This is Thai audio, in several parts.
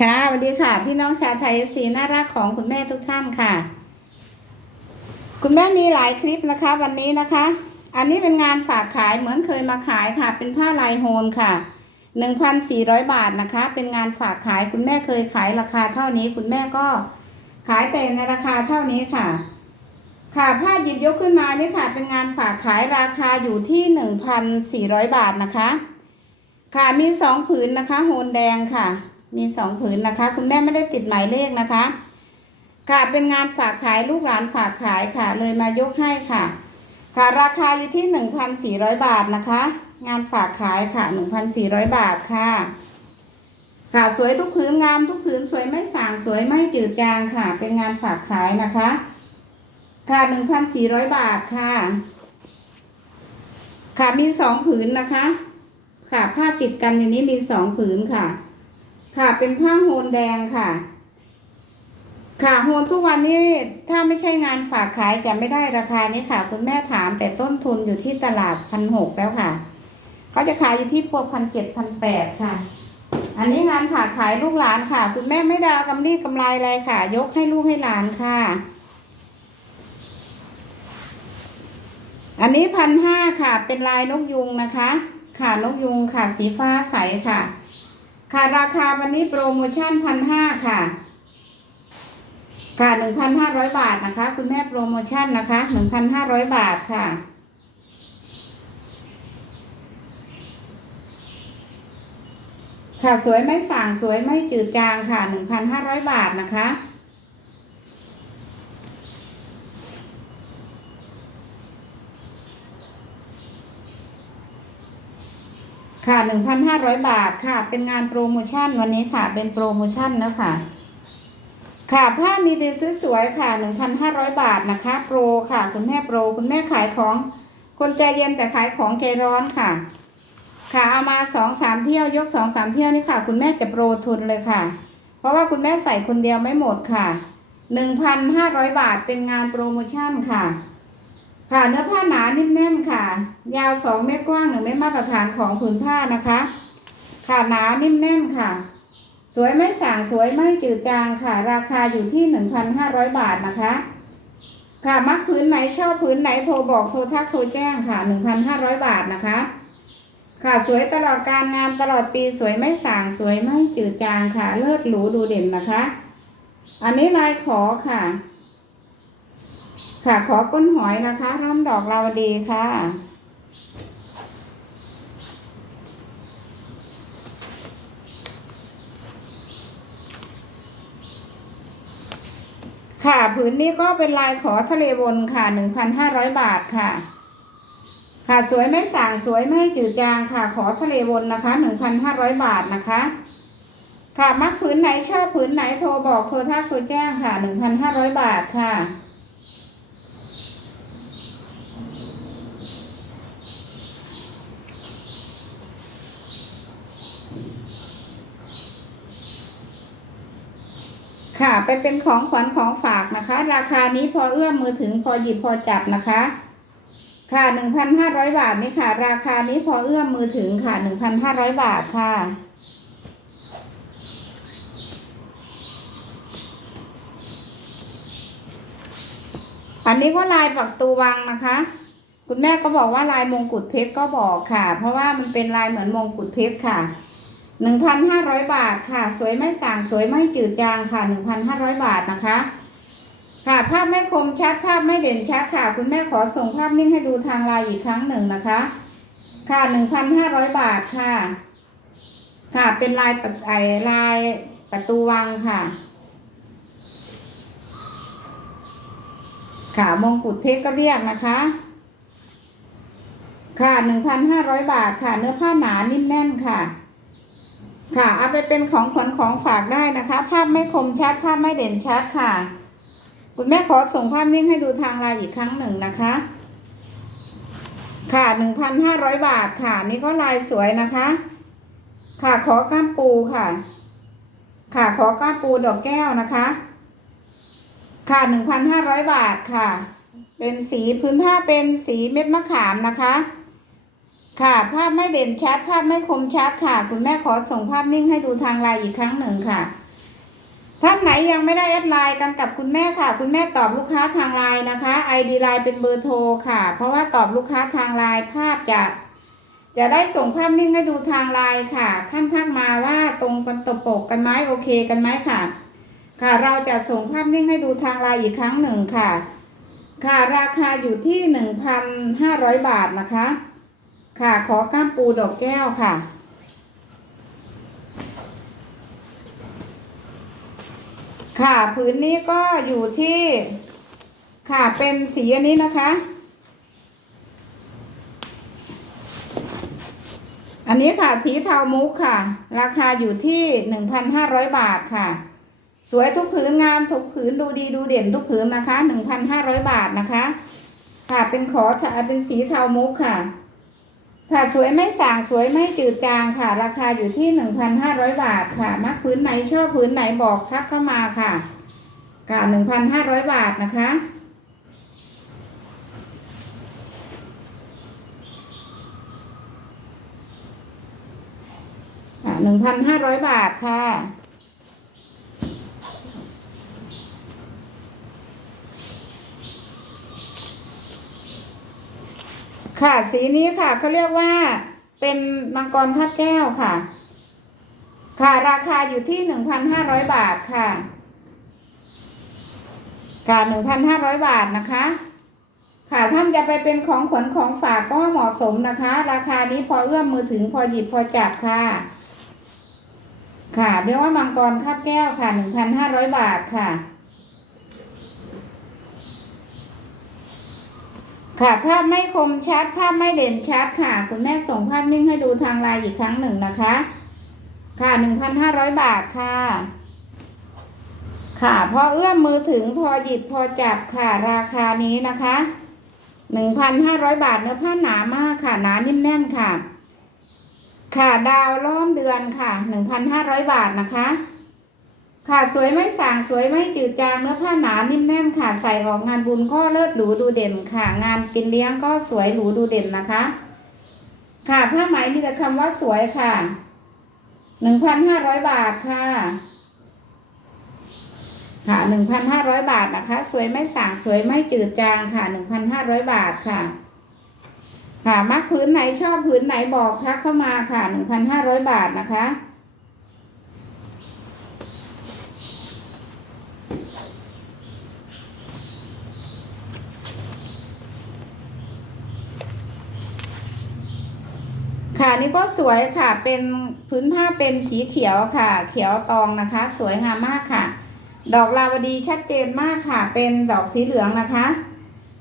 ค่ะสวัสดีค่ะ พี่น้องชาวไทยเอฟซีน่ารักของคุณแม่ทุกท่านค่ะ คุณแม่มีหลายคลิปนะคะ วันนี้นะคะ อันนี้เป็นงานฝากขายเหมือนเคยมาขายค่ะ เป็นผ้าลายโฮนค่ะหนึ่งพันสี่ร้อยบาทนะคะ เป็นงานฝากขายคุณแม่เคยขายราคาเท่านี้ คุณแม่ก็ขายแต่ในราคาเท่านี้ค่ะ ค่ะผ้าหยิบยกขึ้นมานี่ค่ะ เป็นงานฝากขายราคาอยู่ที่หนึ่งพันสี่ร้อยบาทนะคะ ค่ะมีสองผืนนะคะ โฮนแดงค่ะ มีสองผืนนะคะ คุณแม่ไม่ได้ติดหมายเลขนะคะ ค่ะเป็นงานฝากขายลูกหลานฝากขายค่ะ เลยมายกให้ค่ะ ค่ะราคาอยู่ที่หนึ่งพันสี่ร้อยบาทนะคะ งานฝากขายค่ะหนึ่งพันสี่ร้อยบาทค่ะ ค่ะสวยทุกผืนงามทุกผืนสวยไม่สางสวยไม่จืดจางค่ะ เป็นงานฝากขายนะคะ ค่ะหนึ่งพันสี่ร้อยบาทค่ะ ค่ะมีสองผืนนะคะ ค่ะผ้าติดกันอย่างนี้มีสองผืนค่ะ ค่ะเป็นผ้าโฮนแดงค่ะ ค่ะโฮนทุกวันนี้ถ้าไม่ใช่งานฝากขายจะไม่ได้ราคานี้ค่ะ คุณแม่ถามแต่ต้นทุนอยู่ที่ตลาดพันหกแล้วค่ะเขาจะขายอยู่ที่พวกพันเจ็ดพันแปดค่ะ อันนี้งานฝากขายลูกหลานค่ะ คุณแม่ไม่ดาวกำไรกำไรอะไรค่ะ ยกให้ลูกให้หลานค่ะ อันนี้พันห้าค่ะ เป็นลายนกยุงนะคะ ค่ะนกยุงค่ะ สีฟ้าใสค่ะ ค่ะราคาวันนี้โปรโมชั่นพันห้าค่ะ ค่ะหนึ่งพันห้าร้อยบาทนะคะ คุณแม่โปรโมชั่นนะคะหนึ่งพันห้าร้อยบาทค่ะค่ะสวยไม่สั่งสวยไม่จืดจางค่ะหนึ่งพันห้าร้อยบาทนะคะ ค่ะหนึ่งพันห้าร้อยบาทค่ะ เป็นงานโปรโมชั่นวันนี้ค่ะ เป็นโปรโมชั่นนะคะ ค่ะผ้ามีดีสวยๆค่ะหนึ่งพันห้าร้อยบาทนะคะ โปรค่ะ คุณแม่โปร คุณแม่ขายของ คนใจเย็นแต่ขายของใจร้อนค่ะ ค่ะเอามาสองสามเที่ยวยกสองสามเที่ยวนี่ค่ะ คุณแม่จะโปรทุนเลยค่ะ เพราะว่าคุณแม่ใส่คนเดียวไม่หมดค่ะหนึ่งพันห้าร้อยบาทเป็นงานโปรโมชั่นค่ะ ค่ะเนื้อผ้าหนานิ่มแน่นค่ะ ยาวสองเมตรกว้างหนึ่งเมตรมาตรฐานของผืนผ้านะคะ ค่ะหนานิ่มแน่นค่ะ สวยไม่สางสวยไม่จืดจางค่ะ ราคาอยู่ที่หนึ่งพันห้าร้อยบาทนะคะ ค่ะมักผืนไหนชอบผืนไหนโทรบอกโทรทักโทรแจ้งค่ะหนึ่งพันห้าร้อยบาทนะคะ ค่ะสวยตลอดการงานตลอดปีสวยไม่สางสวยไม่จืดจางค่ะ เลิศหรูดูเด่นนะคะ อันนี้ลายขอค่ะ ค่ะขอก้นหอยนะคะร่ำดอกลาวดีค่ะ ค่ะผืนนี้ก็เป็นลายขอทะเลวนค่ะหนึ่งพันห้าร้อยบาทค่ะ ค่ะสวยไม่ส่างสวยไม่จืดจางค่ะ ขอทะเลวนนะคะหนึ่งพันห้าร้อยบาทนะคะค่ะมักผืนไหนชอบผืนไหนโทรบอกโทรทักโทรแจ้งค่ะหนึ่งพันห้าร้อยบาทค่ะ ค่ะ ไปเป็นของขวัญของฝากนะคะ ราคานี้พอเอื้อมมือถึงพอหยิบพอจับนะคะ ค่ะหนึ่งพันห้าร้อยบาทนี่ค่ะ ราคานี้พอเอื้อมมือถึงค่ะหนึ่งพันห้าร้อยบาทค่ะอันนี้ก็ลายปักตูวังนะคะ คุณแม่ก็บอกว่าลายมงกุฎเพชรก็บอกค่ะ เพราะว่ามันเป็นลายเหมือนมงกุฎเพชรค่ะ หนึ่งพันห้าร้อยบาทค่ะ สวยไม่ส่างสวยไม่จืดจางค่ะหนึ่งพันห้าร้อยบาทนะคะ ค่ะภาพไม่คมชัดภาพไม่เด่นชัดค่ะ คุณแม่ขอส่งภาพนิ่งให้ดูทางไลน์อีกครั้งหนึ่งนะคะ ค่ะหนึ่งพันห้าร้อยบาทค่ะ ค่ะเป็นลายปะไอลายประตูวังค่ะ ค่ะมงกุฎเพชรก็เรียกนะคะค่ะหนึ่งพันห้าร้อยบาทค่ะ เนื้อผ้าหนานิ่มแน่นค่ะ ค่ะเอาไปเป็นของขวัญของฝากได้นะคะ ภาพไม่คมชัดภาพไม่เด่นชัดค่ะ คุณแม่ขอส่งภาพนิ่งให้ดูทางไลน์อีกครั้งหนึ่งนะคะ ค่ะหนึ่งพันห้าร้อยบาทค่ะ นี่ก็ลายสวยนะคะ ค่ะขอก้ามปูค่ะ ค่ะขอก้ามปูดอกแก้วนะคะ ค่ะหนึ่งพันห้าร้อยบาทค่ะ เป็นสีพื้นผ้าเป็นสีเม็ดมะขามนะคะ ค่ะ ภาพไม่เด่นชัด ภาพไม่คมชัดค่ะ คุณแม่ขอส่งภาพนิ่งให้ดูทางไลน์อีกครั้งหนึ่งค่ะ ท่านไหนยังไม่ได้แอดไลน์กันกับคุณแม่ค่ะ คุณแม่ตอบลูกค้าทางไลน์นะคะ ID ไลน์เป็นเบอร์โทรค่ะ เพราะว่าตอบลูกค้าทางไลน์ภาพจะจะได้ส่งภาพนิ่งให้ดูทางไลน์ค่ะ ท่านทักมาว่าตรงกันตบปกกันไหมโอเคกันไหมค่ะ ค่ะ เราจะส่งภาพนิ่งให้ดูทางไลน์อีกครั้งหนึ่งค่ะ ค่ะราคาอยู่ที่หนึ่งพันห้าร้อยบาทนะคะ ค่ะ ขอก้ามปูดอกแก้วค่ะ ค่ะผืนนี้ก็อยู่ที่ ค่ะเป็นสีอันนี้นะคะ อันนี้ค่ะสีเทามุกค่ะ ราคาอยู่ที่หนึ่งพันห้าร้อยบาทค่ะ สวยทุกผืนงามทุกผืนดูดีดูเด่นทุกผืนนะคะหนึ่งพันห้าร้อยบาทนะคะ ค่ะเป็นขอถาเป็นสีเทามุกค่ะ ค่ะสวยไม่สางสวยไม่จืดจางค่ะ ราคาอยู่ที่หนึ่งพันห้าร้อยบาทค่ะ มักผืนไหนชอบผืนไหนบอกทักเข้ามาค่ะค่ะหนึ่งพันห้าร้อยบาทนะคะ หนึ่งพันห้าร้อยบาทค่ะ ค่ะสีนี้ค่ะเขาเรียกว่าเป็นมังกรทับแก้วค่ะ ค่ะราคาอยู่ที่หนึ่งพันห้าร้อยบาทค่ะค่ะหนึ่งพันห้าร้อยบาทนะคะ ค่ะท่านจะไปเป็นของขวัญของฝากก็เหมาะสมนะคะ ราคานี้พอเอื้อมมือถึงพอหยิบพอจับค่ะ ค่ะเรียกว่ามังกรคาบแก้วค่ะหนึ่งพันห้าร้อยบาทค่ะ ค่ะภาพไม่คมชัด ภาพไม่เด่นชัดค่ะ คุณแม่ส่งภาพนิ่งให้ดูทางไลน์อีกครั้งหนึ่งนะคะ ค่ะหนึ่งพันห้าร้อยบาทค่ะ ค่ะพอเอื้อมมือถึงพอหยิบพอจับค่ะราคานี้นะคะหนึ่งพันห้าร้อยบาทเนื้อผ้าหนามากค่ะหนานิ่มแน่นค่ะ ค่ะดาวล้อมเดือนค่ะหนึ่งพันห้าร้อยบาทนะคะ ค่ะสวยไม่สางสวยไม่จืดจางเนื้อผ้าหนานิ่มแน่นค่ะใส่ออกงานบุญก็เลิศหรูดูเด่นค่ะ งานกินเลี้ยงก็สวยหรูดูเด่นนะคะ ค่ะผ้าไหมมีแต่คำว่าสวยค่ะหนึ่งพันห้าร้อยบาทค่ะ ค่ะหนึ่งพันห้าร้อยบาทนะคะ สวยไม่สางสวยไม่จืดจางค่ะหนึ่งพันห้าร้อยบาทค่ะ ค่ะมักพื้นไหนชอบพื้นไหนบอกทักเข้ามาค่ะหนึ่งพันห้าร้อยบาทนะคะ ค่ะนี่ก็สวยค่ะเป็นพื้นผ้าเป็นสีเขียวค่ะ เขียวตองนะคะ สวยงามมากค่ะ ดอกลาวดีชัดเจนมากค่ะ เป็นดอกสีเหลืองนะคะ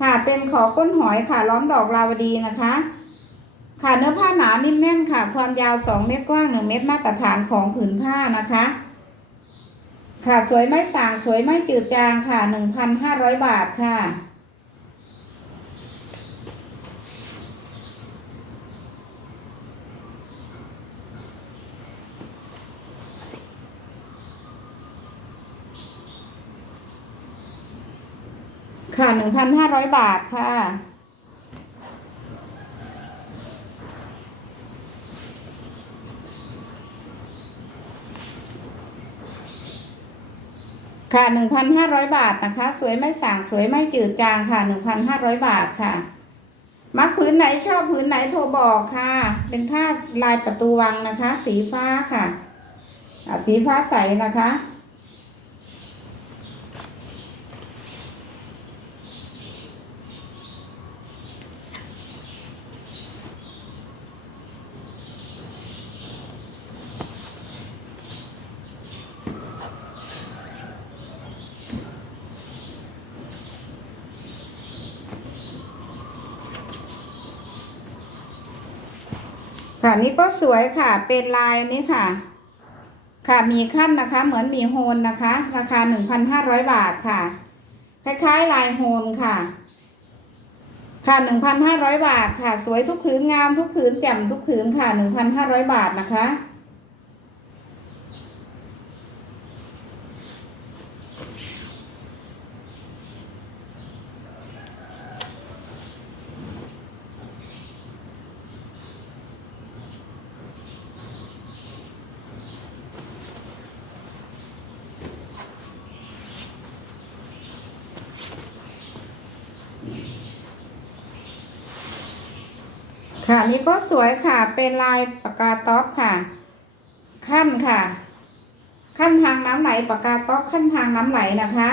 ค่ะเป็นขอก้นหอยค่ะ ล้อมดอกลาวดีนะคะ ค่ะเนื้อผ้าหนานิ่มแน่นค่ะ ความยาว 2 เมตรกว้าง 1 เมตรมาตรฐานของผืนผ้านะคะ ค่ะสวยไม่สางสวยไม่จืดจางค่ะ 1,500 บาทค่ะ ค่ะ1,500บาทค่ะ ค่ะ1,500บาทนะคะ สวยไม่สั่งสวยไม่จืดจางค่ะ1,500บาทค่ะ มักพื้นไหนชอบพื้นไหนโทรบอกค่ะ เป็นผ้าลายประตูวังนะคะ สีฟ้าค่ะ สีฟ้าใสนะคะ ค่ะนี่ก็สวยค่ะ เป็นลายนี้ค่ะ ค่ะมีขั้นนะคะ เหมือนมีโฮนนะคะ ราคา1,500บาทค่ะ คล้ายๆลายโฮนค่ะ ค่ะ1,500บาทค่ะ สวยทุกผืนงามทุกผืนแจ่มทุกผืนค่ะ1,500บาทนะคะ ค่ะนี่ก็สวยค่ะ เป็นลายปากกาต๊อกค่ะ ขั้นค่ะ ขั้นทางน้ำไหลปากกาต๊อกขั้นทางน้ำไหลนะคะ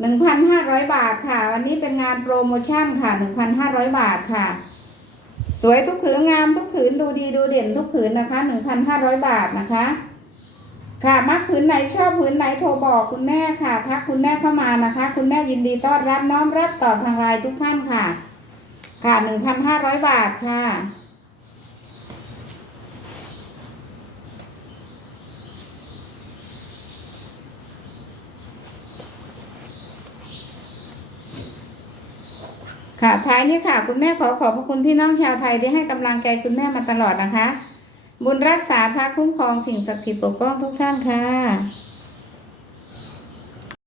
หนึ่งพันห้าร้อยบาทค่ะ วันนี้เป็นงานโปรโมชั่นค่ะหนึ่งพันห้าร้อยบาทค่ะ สวยทุกผืนงามทุกผืนดูดีดูเด่นทุกผืนนะคะหนึ่งพันห้าร้อยบาทนะคะ ค่ะมักผืนไหนชอบผืนไหนโทรบอกคุณแม่ค่ะทักคุณแม่เข้ามานะคะ คุณแม่ยินดีต้อนรับน้อมรับตอบทางไลน์ทุกท่านค่ะ ค่ะหนึ่งพันห้าร้อยบาทค่ะ ค่ะท้ายนี้ค่ะ คุณแม่ขอขอบพระคุณพี่น้องชาวไทยที่ให้กำลังใจคุณแม่มาตลอดนะคะ บุญรักษาพระคุ้มครองสิ่งศักดิ์สิทธิ์ปกป้องทุกท่านค่ะ